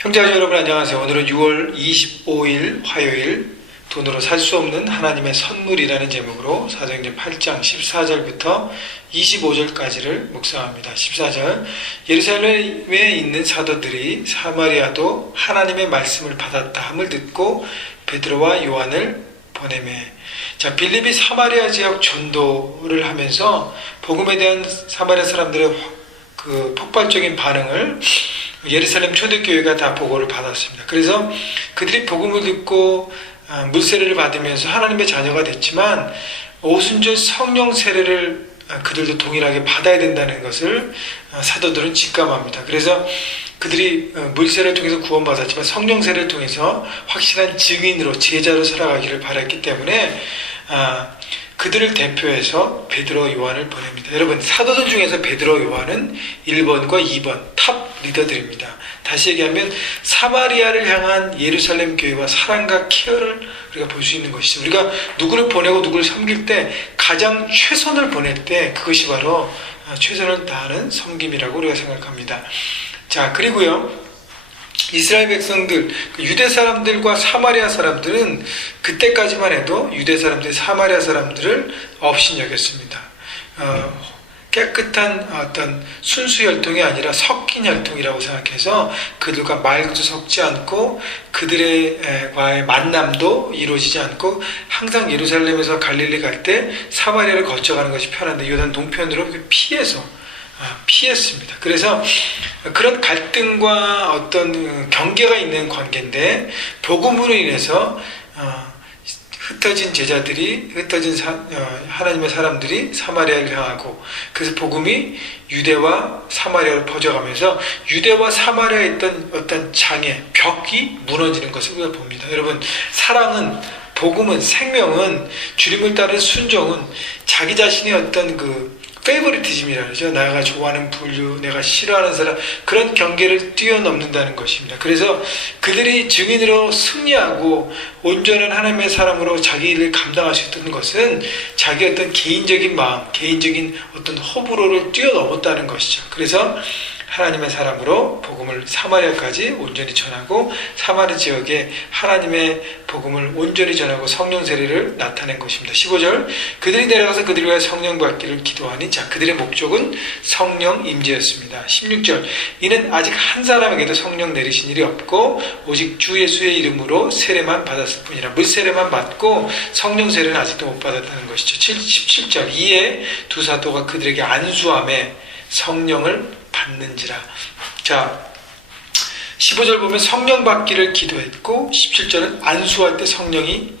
형제자매 여러분 안녕하세요. 오늘은 6월 25일 화요일 돈으로 살 수 없는 하나님의 선물이라는 제목으로 사도행전 8장 14절부터 25절까지를 묵상합니다. 14절 예루살렘에 있는 사도들이 사마리아도 하나님의 말씀을 받았다 함을 듣고 베드로와 요한을 보내매. 자, 빌립이 사마리아 지역 전도를 하면서 복음에 대한 사마리아 사람들의 그 폭발적인 반응을 예루살렘 초대교회가 다 보고를 받았습니다. 그래서 그들이 복음을 듣고 물세례를 받으면서 하나님의 자녀가 됐지만 오순절 성령 세례를 그들도 동일하게 받아야 된다는 것을 사도들은 직감합니다. 그래서 그들이 물세례를 통해서 구원받았지만 성령 세례를 통해서 확실한 증인으로 제자로 살아가기를 바랐기 때문에 그들을 대표해서 베드로 요한을 보냅니다. 여러분, 사도들 중에서 베드로 요한은 1번과 2번 탑 리더들입니다. 다시 얘기하면 사마리아를 향한 예루살렘 교회와 사랑과 케어를 우리가 볼 수 있는 것이죠. 우리가 누구를 보내고 누구를 섬길 때 가장 최선을 보낼 때 그것이 바로 최선을 다하는 섬김이라고 우리가 생각합니다. 자, 그리고요, 이스라엘 백성들, 유대 사람들과 사마리아 사람들은 그때까지만 해도 유대 사람들이 사마리아 사람들을 업신여겼습니다. 깨끗한 어떤 순수 혈통이 아니라 섞인 혈통이라고 생각해서 그들과 말도 섞지 않고 그들과의 만남도 이루어지지 않고 항상 예루살렘에서 갈릴리 갈 때 사마리아를 거쳐가는 것이 편한데 요단 동편으로 피했습니다. 그래서 그런 갈등과 어떤 경계가 있는 관계인데 복음으로 인해서 흩어진 제자들이 하나님의 사람들이 사마리아를 향하고 그래서 복음이 유대와 사마리아로 퍼져가면서 유대와 사마리아에 있던 어떤 장애, 벽이 무너지는 것을 우리가 봅니다. 여러분, 사랑은, 복음은, 생명은, 주님을 따르는 순종은 자기 자신의 어떤 페이보리티즘이라 그러죠. 내가 좋아하는 분류, 내가 싫어하는 사람, 그런 경계를 뛰어넘는다는 것입니다. 그래서 그들이 증인으로 승리하고 온전한 하나님의 사람으로 자기를 감당할 수 있던 것은 자기 어떤 개인적인 마음, 개인적인 어떤 호불호를 뛰어넘었다는 것이죠. 그래서 하나님의 사람으로 복음을 사마리아까지 온전히 전하고 사마리 지역에 하나님의 복음을 온전히 전하고 성령 세례를 나타낸 것입니다. 15절 그들이 내려가서 그들을 위하여 성령 받기를 기도하니 자 그들의 목적은 성령 임재였습니다. 16절 이는 아직 한 사람에게도 성령 내리신 일이 없고 오직 주 예수의 이름으로 세례만 받았을 뿐이라. 물세례만 받고 성령 세례는 아직도 못 받았다는 것이죠. 17절 이에 두 사도가 그들에게 안수함에 성령을 받는지라. 자, 15절 보면 성령 받기를 기도했고 17절은 안수할 때 성령이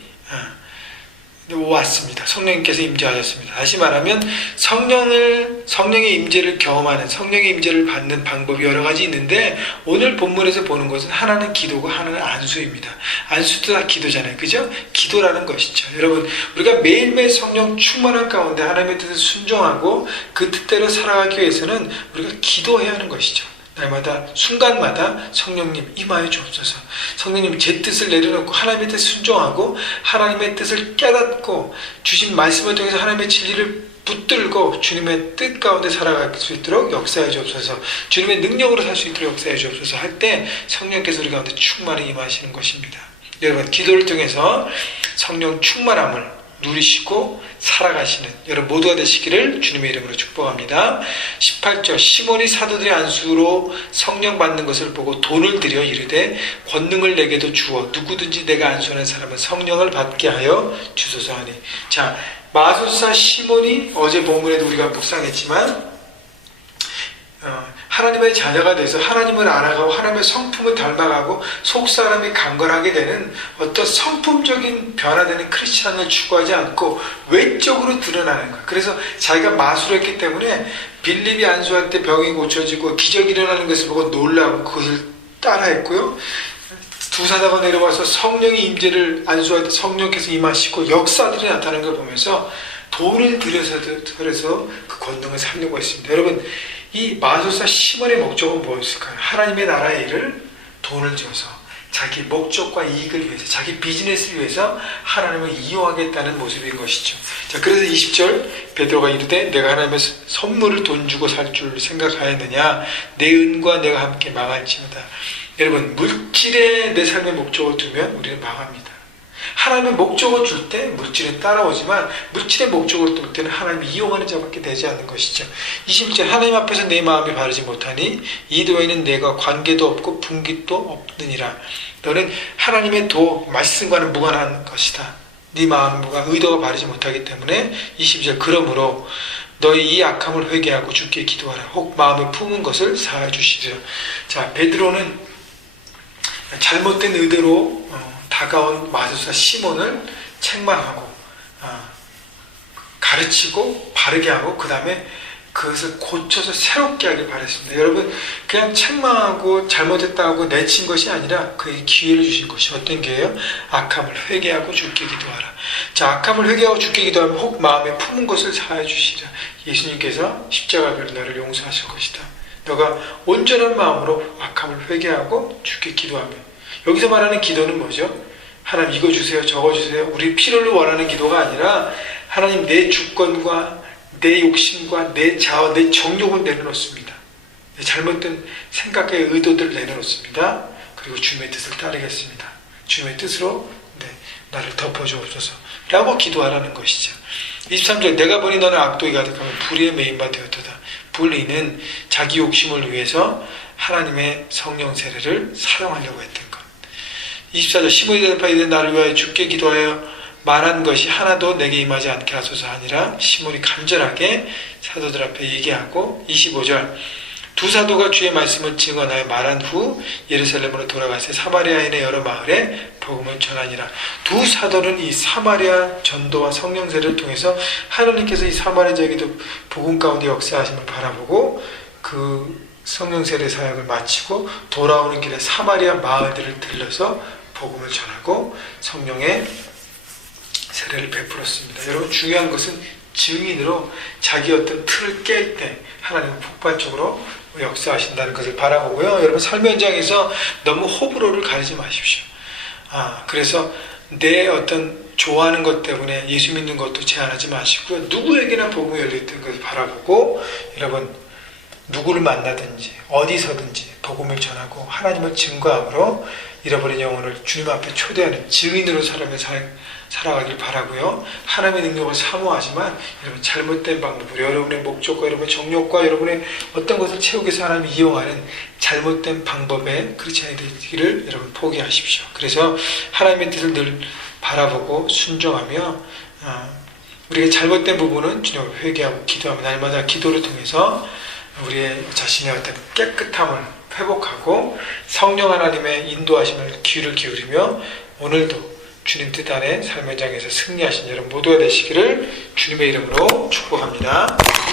왔습니다. 성령님께서 임재하셨습니다. 다시 말하면 성령의 임재를 경험하는, 성령의 임재를 받는 방법이 여러 가지 있는데 오늘 본문에서 보는 것은 하나는 기도고 하나는 안수입니다. 안수도 다 기도잖아요. 그죠? 기도라는 것이죠. 여러분, 우리가 매일매일 성령 충만한 가운데 하나님의 뜻을 순종하고 그 뜻대로 살아가기 위해서는 우리가 기도해야 하는 것이죠. 날마다 순간마다 성령님 임하여 주옵소서. 성령님 제 뜻을 내려놓고 하나님의 뜻을 순종하고 하나님의 뜻을 깨닫고 주신 말씀을 통해서 하나님의 진리를 붙들고 주님의 뜻 가운데 살아갈 수 있도록 역사해 주옵소서. 주님의 능력으로 살 수 있도록 역사해 주옵소서 할 때 성령께서 우리 가운데 충만히 임하시는 것입니다. 여러분, 기도를 통해서 성령 충만함을 누리시고 살아가시는 여러분 모두가 되시기를 주님의 이름으로 축복합니다. 18절 시몬이 사도들의 안수로 성령 받는 것을 보고 돈을 들여 이르되 권능을 내게도 주어 누구든지 내가 안수하는 사람은 성령을 받게 하여 주소서 하니. 자, 마술사 시몬이 어제 본문에도 우리가 묵상했지만 하나님의 자녀가 돼서 하나님을 알아가고 하나님의 성품을 닮아가고 속사람이 강건하게 되는 어떤 성품적인 변화되는 크리스찬을 추구하지 않고 외적으로 드러나는 거예요. 그래서 자기가 마술했기 때문에 빌립이 안수할 때 병이 고쳐지고 기적이 일어나는 것을 보고 놀라고 그것을 따라했고요. 두 사도가 내려와서 성령의 임재를 안수할 때 성령께서 임하시고 역사들이 나타나는 걸 보면서 돈을 들여서 그 권능을 살려고 했습니다. 여러분, 이 마술사 시몬의 목적은 뭐였을까요? 하나님의 나라의 일을 돈을 줘서 자기 목적과 이익을 위해서 자기 비즈니스를 위해서 하나님을 이용하겠다는 모습인 것이죠. 자, 그래서 20절 베드로가 이르되 내가 하나님의 선물을 돈 주고 살 줄 생각하였느냐 내 은과 내가 함께 망할지어다. 여러분, 물질에 내 삶의 목적을 두면 우리는 망합니다. 하나님의 목적을 줄 때 물질은 따라오지만 물질의 목적을 둘 때는 하나님이 이용하는 자밖에 되지 않는 것이죠. 21절, 하나님 앞에서 내 마음이 바르지 못하니 이 도에는 내가 관계도 없고 분깃도 없느니라. 너는 하나님의 도, 말씀과는 무관한 것이다. 네 마음과 의도가 바르지 못하기 때문에 22절, 그러므로 너희 이 악함을 회개하고 주께 기도하라. 혹 마음에 품은 것을 사하여 주시리라. 자, 베드로는 잘못된 의도로 다가온 마술사 시몬을 책망하고 가르치고 바르게 하고 그 다음에 그것을 고쳐서 새롭게 하길 바랬습니다. 여러분, 그냥 책망하고 잘못했다고 내친 것이 아니라 그에게 기회를 주신 것이 어떤 기회예요? 악함을 회개하고 주께 기도하라. 자, 악함을 회개하고 주께 기도하면 혹 마음에 품은 것을 사하여 주시리라. 예수님께서 십자가별로 너를 용서하실 것이다. 너가 온전한 마음으로 악함을 회개하고 주께 기도하면, 여기서 말하는 기도는 뭐죠? 하나님 이거 주세요, 저거 주세요. 우리 필요를 원하는 기도가 아니라 하나님 내 주권과 내 욕심과 내 자아, 내 정욕을 내려놓습니다. 내 잘못된 생각의 의도들을 내려놓습니다. 그리고 주님의 뜻을 따르겠습니다. 주님의 뜻으로 나를 덮어주옵소서 라고 기도하라는 것이죠. 23절, 내가 보니 너는 악독이 가득하면 불의에 매인 바 되었도다. 불의는 자기 욕심을 위해서 하나님의 성령 세례를 사용하려고 했던 것. 24절, 시몬이 대답하여 이르되 나를 위하여 주께 기도하여 말한 것이 하나도 내게 임하지 않게 하소서 하니라. 시몬이 간절하게 사도들 앞에 얘기하고 25절, 두 사도가 주의 말씀을 증언하여 말한 후 예루살렘으로 돌아가서 사마리아인의 여러 마을에 복음을 전하니라. 두 사도는 이 사마리아 전도와 성령세를 통해서 하나님께서 이 사마리아에게도 복음 가운데 역사하심을 바라보고 그 성령세례 사역을 마치고 돌아오는 길에 사마리아 마을들을 들러서 복음을 전하고 성령의 세례를 베풀었습니다. 여러분, 중요한 것은 증인으로 자기 어떤 틀을 깰 때 하나님은 폭발적으로 역사하신다는 것을 바라보고요. 여러분, 삶 현장에서 너무 호불호를 가리지 마십시오. 그래서 내 어떤 좋아하는 것 때문에 예수 믿는 것도 제한하지 마시고요. 누구에게나 복음이 열려있다는 것을 바라보고, 여러분, 누구를 만나든지 어디서든지 복음을 전하고 하나님을 증거함으로 잃어버린 영혼을 주님 앞에 초대하는 증인으로 살아가길 바라고요. 하나님의 능력을 사모하지만 여러분, 잘못된 방법으로 여러분의 목적과 여러분의 정욕과 여러분의 어떤 것을 채우기 위해서 하나님을 이용하는 잘못된 방법에 그렇지 않기를 여러분 포기하십시오. 그래서 하나님의 뜻을 늘 바라보고 순종하며 우리의 잘못된 부분은 주님을 회개하고 기도하며 날마다 기도를 통해서 우리의 자신의 어떤 깨끗함을 회복하고 성령 하나님의 인도하심을 귀를 기울이며 오늘도 주님 뜻 안에 삶의 장에서 승리하신 여러분 모두가 되시기를 주님의 이름으로 축복합니다.